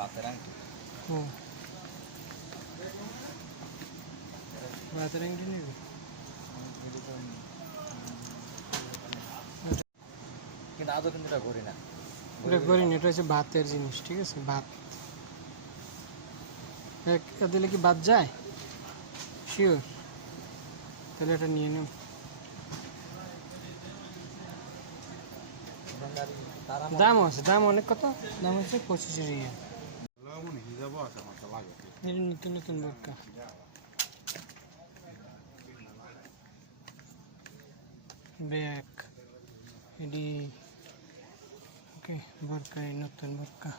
বাতের আংটি। ও বাতের আংটি নিবি? কিন্তু আদৌ কিন্তু এটা করি না। এটা করিনি, এটা হচ্ছে ভাতের জিনিস, ঠিক আছে? ভাত দিলে কি ভাত যায়? শিওর? তাহলে এটা নিয়ে নেব। দাম আছে, দাম অনেক। কত দাম হচ্ছে? 25 রিয়াল। নতুন নতুন বোরকা, ব্যাগ, এডি ওকে বোরকা, নতুন বোরকা।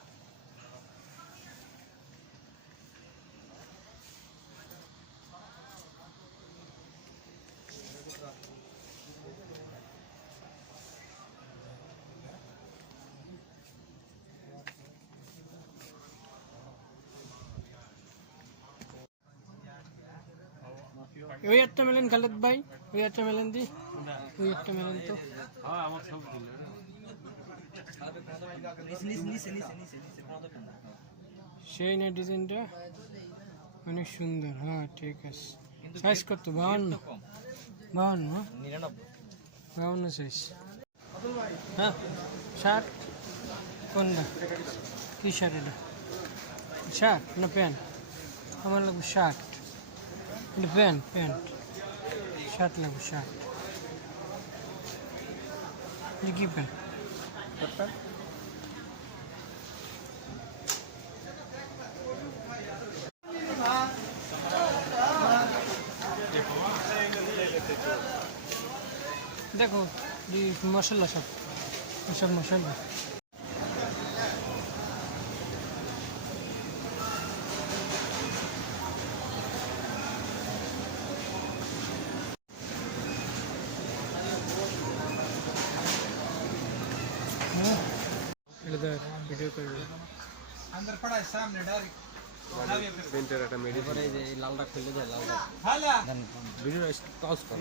ওই একটা মেলেন খালেদ ভাই, ওই একটা মেলেন দি, ওই একটা মেলেন তো। সেই না ডিজাইনটা অনেক সুন্দর। হ্যাঁ ঠিক আছে। সাইজ কত? 52? 52? 52 সাইজ। হ্যাঁ শার্ট কোনটা? কি শার্ট এটা? শার্ট না প্যান্ট? আমার লাগবে শার্ট। এটা প্যান্ট, প্যান্ট। শার্ট লাগবে, শার্ট। এটা কি প্যান্ট? দেখো মশলা, সব সব মশলা। ভিডিও করবে अंदर पड़ा है सामने डायरेक्ट সেন্টার একটা মেডি করে এই যে এই লালটা খুলে দে, লালটা हाला দেন ভিডিও পজ কর।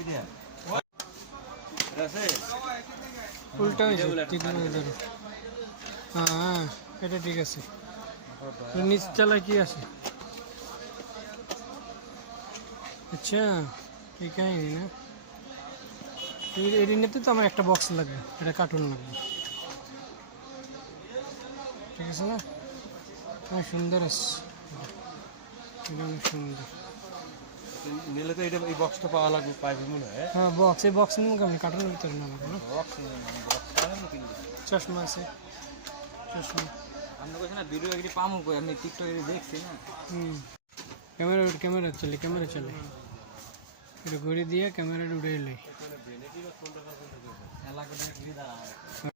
উল্টা হয়েছে। হ্যাঁ এটা ঠিক আছে। নিচ তলায় কি আছে? আচ্ছা এই কাহিনি না। এর নিতে তো আমার একটা বক্স লাগবে, এটা কার্টুন লাগবে, ঠিক আছে না? অনেক সুন্দর আছে, এটা অনেক সুন্দর। নিলে তো এটা এই বক্সটা পাওয়া লাগবে, পাইবে মনে হয়। হ্যাঁ বক্স, এই বক্স নিয়ে কেমন? কার্টুনের ভিতরে না লাগবে না? বক্স চশমা আছে, চশমা। আমরা কইছি না ভিডিও এটি পামু কই, আমি টিকটকে দেখছি না। ক্যামেরা, ক্যামেরা চলে। এটা ঘুরে দিয়ে ক্যামেরা উড়ে এলে এলাকাটা ঘুরে দাঁড়া।